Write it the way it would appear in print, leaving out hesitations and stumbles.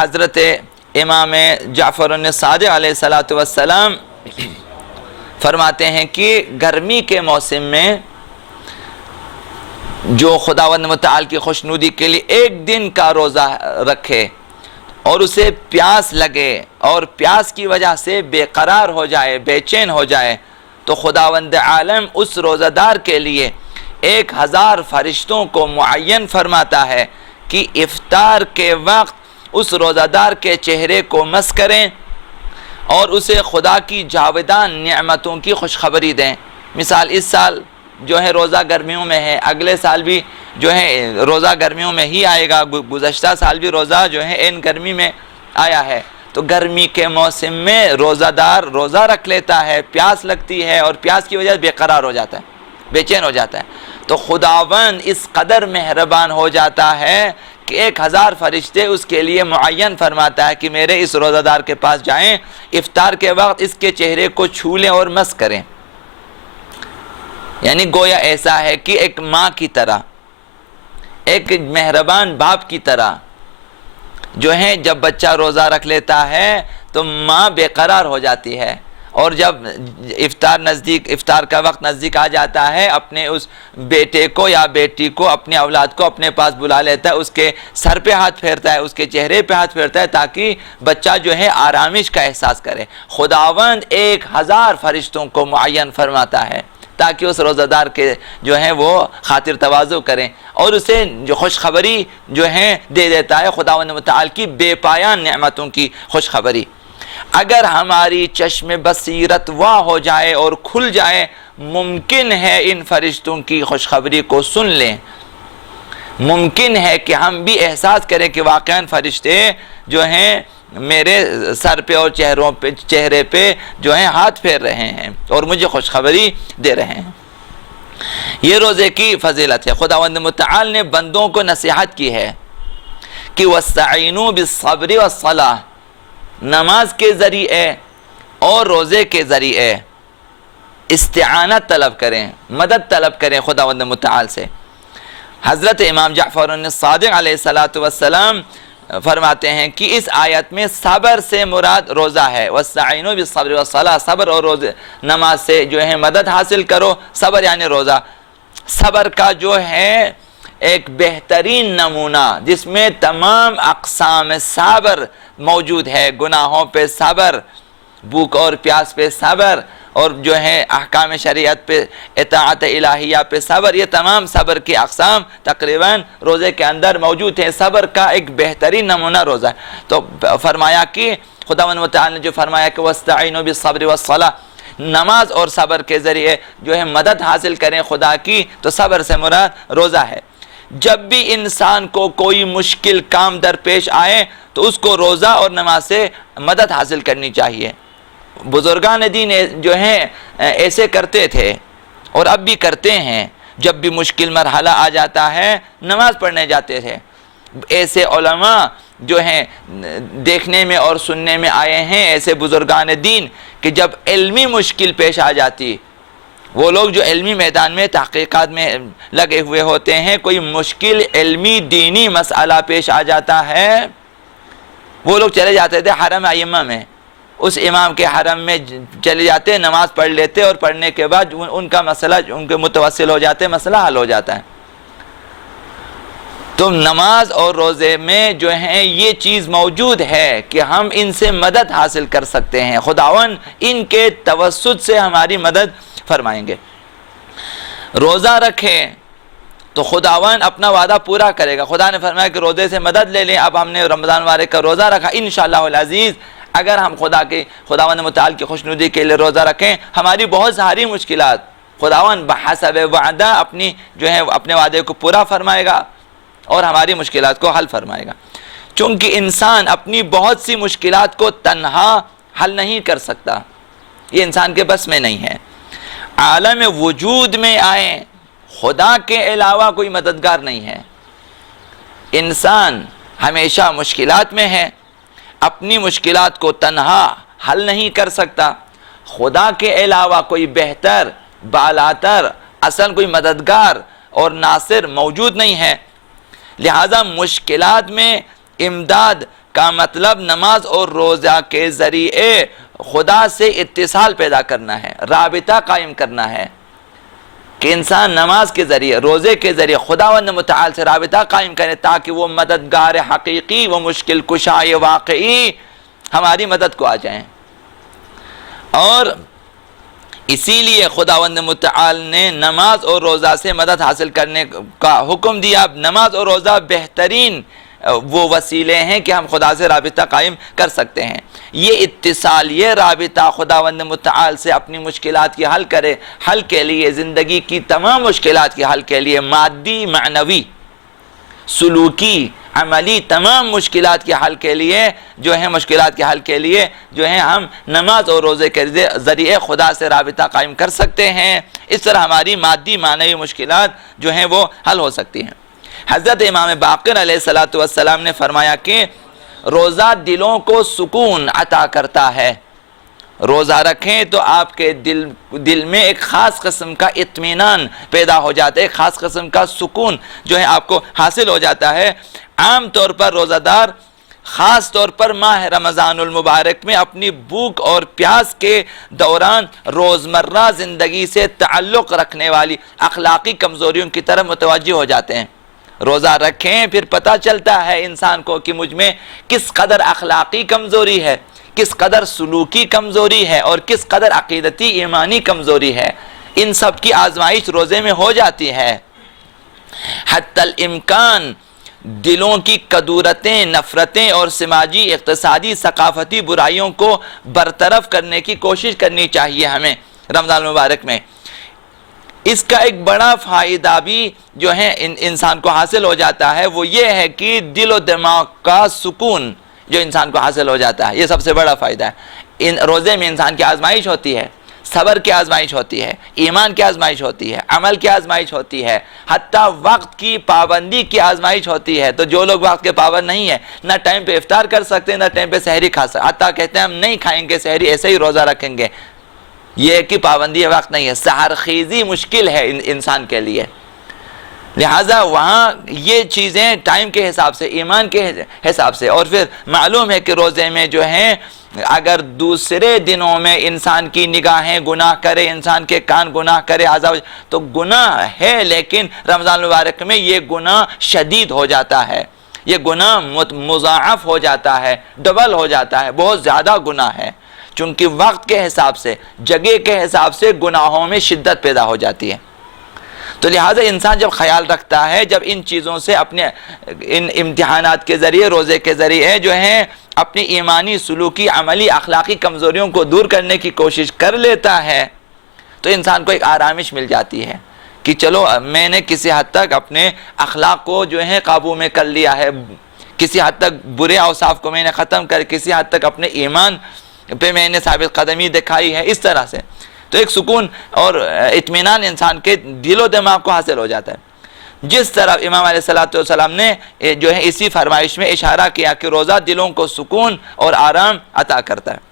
حضرت امام جعفر الصادق علیہ الصلوۃ والسلام فرماتے ہیں کہ گرمی کے موسم میں جو خداوند متعال کی خوشنودی کے لیے ایک دن کا روزہ رکھے اور اسے پیاس لگے اور پیاس کی وجہ سے بے قرار ہو جائے، بے چین ہو جائے، تو خداوند عالم اس روزہ دار کے لیے 1000 فرشتوں کو معین فرماتا ہے کہ افطار کے وقت اس روزہ دار کے چہرے کو مس کریں اور اسے خدا کی جاودان نعمتوں کی خوشخبری دیں۔ مثال اس سال جو ہے روزہ گرمیوں میں ہے، اگلے سال بھی جو ہے روزہ گرمیوں میں ہی آئے گا، گزشتہ سال بھی روزہ جو ہے ان گرمی میں آیا ہے، تو گرمی کے موسم میں روزہ دار روزہ رکھ لیتا ہے، پیاس لگتی ہے اور پیاس کی وجہ سے بے قرار ہو جاتا ہے، بے چین ہو جاتا ہے، تو خداوند اس قدر مہربان ہو جاتا ہے کہ 1000 فرشتے اس کے لیے معین فرماتا ہے کہ میرے اس روزہ دار کے پاس جائیں، افطار کے وقت اس کے چہرے کو چھو لیں اور مس کریں۔ یعنی گویا ایسا ہے کہ ایک ماں کی طرح، ایک مہربان باپ کی طرح جو ہے جب بچہ روزہ رکھ لیتا ہے تو ماں بے قرار ہو جاتی ہے، اور جب افطار کا وقت نزدیک آ جاتا ہے اپنے اس بیٹے کو یا بیٹی کو، اپنی اولاد کو اپنے پاس بلا لیتا ہے، اس کے سر پہ ہاتھ پھیرتا ہے، اس کے چہرے پہ ہاتھ پھیرتا ہے تاکہ بچہ جو ہے آرامش کا احساس کرے۔ خداوند 1000 فرشتوں کو معین فرماتا ہے تاکہ اس روزہ دار کے جو ہے وہ خاطر تواضع کریں اور اسے جو خوشخبری جو ہے دے دیتا ہے خداوند متعال کی بے پایان نعمتوں کی خوشخبری۔ اگر ہماری چشم بصیرت واہ ہو جائے اور کھل جائے، ممکن ہے ان فرشتوں کی خوشخبری کو سن لیں، ممکن ہے کہ ہم بھی احساس کریں کہ واقعاً فرشتے جو ہیں میرے سر پہ اور چہرے پہ جو ہیں ہاتھ پھیر رہے ہیں اور مجھے خوشخبری دے رہے ہیں۔ یہ روزے کی فضیلت ہے۔ خداوند متعال نے بندوں کو نصیحت کی ہے کہ وَاسْتَعِینُوا بِالصَّبْرِ وَالصَّلَاةِ، نماز کے ذریعے اور روزے کے ذریعے استعانت طلب کریں، مدد طلب کریں خداوند متعال سے۔ حضرت امام جعفر الصادق علیہ السلام فرماتے ہیں کہ اس آیت میں صبر سے مراد روزہ ہے۔ وَاسْتَعِینُوا بِالصَّبْرِ وَالصَّلَاةِ، صبر اور روزے نماز سے جو ہے مدد حاصل کرو۔ صبر یعنی روزہ، صبر کا جو ہے ایک بہترین نمونہ جس میں تمام اقسام صبر موجود ہے، گناہوں پہ صبر، بھوک اور پیاس پہ صبر، اور جو ہے احکام شریعت پہ، اطاعت الہیہ پہ صبر، یہ تمام صبر کی اقسام تقریباً روزے کے اندر موجود ہیں۔ صبر کا ایک بہترین نمونہ روزہ ہے۔ تو فرمایا کہ خداوند متعال نے جو فرمایا کہ وَاسْتَعِینُوا بِالصَّبْرِ وَالصَّلَاةِ، نماز اور صبر کے ذریعے جو ہے مدد حاصل کریں خدا کی، تو صبر سے مراد روزہ ہے۔ جب بھی انسان کو کوئی مشکل کام درپیش آئے تو اس کو روزہ اور نماز سے مدد حاصل کرنی چاہیے۔ بزرگان دین جو ہیں ایسے کرتے تھے اور اب بھی کرتے ہیں، جب بھی مشکل مرحلہ آ جاتا ہے نماز پڑھنے جاتے تھے۔ ایسے علماء جو ہیں دیکھنے میں اور سننے میں آئے ہیں، ایسے بزرگان دین کہ جب علمی مشکل پیش آ جاتی، وہ لوگ جو علمی میدان میں تحقیقات میں لگے ہوئے ہوتے ہیں، کوئی مشکل علمی دینی مسئلہ پیش آ جاتا ہے، وہ لوگ چلے جاتے تھے حرم ائمہ میں، اس امام کے حرم میں چلے جاتے، نماز پڑھ لیتے اور پڑھنے کے بعد ان کا مسئلہ ان کے متوسل ہو جاتے، مسئلہ حل ہو جاتا ہے۔ تو نماز اور روزے میں جو ہے یہ چیز موجود ہے کہ ہم ان سے مدد حاصل کر سکتے ہیں، خداوند ان کے توسط سے ہماری مدد فرمائیں گے۔ روزہ رکھیں تو خداوند اپنا وعدہ پورا کرے گا۔ خدا نے فرمایا کہ روزے سے مدد لے لیں۔ اب ہم نے رمضان والے کا روزہ رکھا، انشاءاللہ العزیز اگر ہم خداوند متعال کی خوشنودی کے لیے روزہ رکھیں، ہماری بہت ساری مشکلات خداوند بحسب وعدہ اپنی جو ہے اپنے وعدے کو پورا فرمائے گا اور ہماری مشکلات کو حل فرمائے گا۔ چونکہ انسان اپنی بہت سی مشکلات کو تنہا حل نہیں کر سکتا، یہ انسان کے بس میں نہیں ہے۔ عالم وجود میں آئیں، خدا کے علاوہ کوئی مددگار نہیں ہے۔ انسان ہمیشہ مشکلات میں ہے، اپنی مشکلات کو تنہا حل نہیں کر سکتا، خدا کے علاوہ کوئی بہتر، بالاتر، اصل کوئی مددگار اور ناصر موجود نہیں ہے۔ لہذا مشکلات میں امداد کا مطلب نماز اور روزہ کے ذریعے خدا سے اتصال پیدا کرنا ہے، رابطہ قائم کرنا ہے، کہ انسان نماز کے ذریعے، روزے کے ذریعے خداوند متعال سے رابطہ قائم کرے، تاکہ وہ مددگار حقیقی، وہ مشکل کشائے واقعی ہماری مدد کو آ جائیں۔ اور اسی لیے خداوند متعال نے نماز اور روزہ سے مدد حاصل کرنے کا حکم دیا۔ نماز اور روزہ بہترین وہ وسیلے ہیں کہ ہم خدا سے رابطہ قائم کر سکتے ہیں۔ یہ اتصال، یہ رابطہ خداوند متعال سے اپنی مشکلات کی حل کے لیے، زندگی کی تمام مشکلات کے حل کے لیے، مادی، معنوی، سلوکی، عملی تمام مشکلات کے حل کے لیے جو ہے ہم نماز اور روزے کے ذریعے خدا سے رابطہ قائم کر سکتے ہیں۔ اس طرح ہماری مادی معنوی مشکلات جو ہیں وہ حل ہو سکتی ہیں۔ حضرت امام باقر علیہ السلام نے فرمایا کہ روزہ دلوں کو سکون عطا کرتا ہے۔ روزہ رکھیں تو آپ کے دل میں ایک خاص قسم کا اطمینان پیدا ہو جاتا ہے، ایک خاص قسم کا سکون جو ہے آپ کو حاصل ہو جاتا ہے۔ عام طور پر روزہ دار خاص طور پر ماہ رمضان المبارک میں اپنی بھوک اور پیاس کے دوران روزمرہ زندگی سے تعلق رکھنے والی اخلاقی کمزوریوں کی طرف متوجہ ہو جاتے ہیں۔ روزہ رکھیں پھر پتہ چلتا ہے انسان کو کہ مجھ میں کس قدر اخلاقی کمزوری ہے، کس قدر سلوکی کمزوری ہے، اور کس قدر عقیدتی ایمانی کمزوری ہے۔ ان سب کی آزمائش روزے میں ہو جاتی ہے۔ حتی الامکان دلوں کی کدورتیں، نفرتیں اور سماجی، اقتصادی، ثقافتی برائیوں کو برطرف کرنے کی کوشش کرنی چاہیے ہمیں رمضان المبارک میں۔ اس کا ایک بڑا فائدہ بھی جو ہے انسان کو حاصل ہو جاتا ہے، وہ یہ ہے کہ دل و دماغ کا سکون جو انسان کو حاصل ہو جاتا ہے، یہ سب سے بڑا فائدہ ہے۔ روزے میں انسان کی آزمائش ہوتی ہے، صبر کی آزمائش ہوتی ہے، ایمان کی آزمائش ہوتی ہے، عمل کی آزمائش ہوتی ہے، حتیٰ وقت کی پابندی کی آزمائش ہوتی ہے۔ تو جو لوگ وقت کے پابند نہیں ہیں، نہ ٹائم پہ افطار کر سکتے، نہ ٹائم پہ سحری کھا سکتے، حتیٰ کہتے ہیں ہم نہیں کھائیں گے سحری، ایسے ہی روزہ رکھیں گے، یہ کہ پابندی وقت نہیں ہے۔ سحر خیزی مشکل ہے انسان کے لیے، لہٰذا وہاں یہ چیزیں ٹائم کے حساب سے، ایمان کے حساب سے، اور پھر معلوم ہے کہ روزے میں جو ہیں اگر دوسرے دنوں میں انسان کی نگاہیں گناہ کرے، انسان کے کان گناہ کرے، تو گناہ ہے، لیکن رمضان المبارک میں یہ گناہ شدید ہو جاتا ہے، یہ گناہ مضاعف ہو جاتا ہے، ڈبل ہو جاتا ہے، بہت زیادہ گناہ ہے، چونکہ وقت کے حساب سے، جگہ کے حساب سے گناہوں میں شدت پیدا ہو جاتی ہے۔ تو لہٰذا انسان جب خیال رکھتا ہے، جب ان چیزوں سے اپنے ان امتحانات کے ذریعے، روزے کے ذریعے جو ہیں اپنی ایمانی، سلوکی، عملی، اخلاقی کمزوریوں کو دور کرنے کی کوشش کر لیتا ہے، تو انسان کو ایک آرامش مل جاتی ہے کہ چلو میں نے کسی حد تک اپنے اخلاق کو جو ہے قابو میں کر لیا ہے، کسی حد تک برے اوصاف کو میں نے ختم کر، کسی حد تک اپنے ایمان پہ میں نے ثابت قدمی دکھائی ہے، اس طرح سے تو ایک سکون اور اطمینان انسان کے دل و دماغ کو حاصل ہو جاتا ہے۔ جس طرح امام علیہ السلام نے جو ہے اسی فرمائش میں اشارہ کیا کہ روزہ دلوں کو سکون اور آرام عطا کرتا ہے۔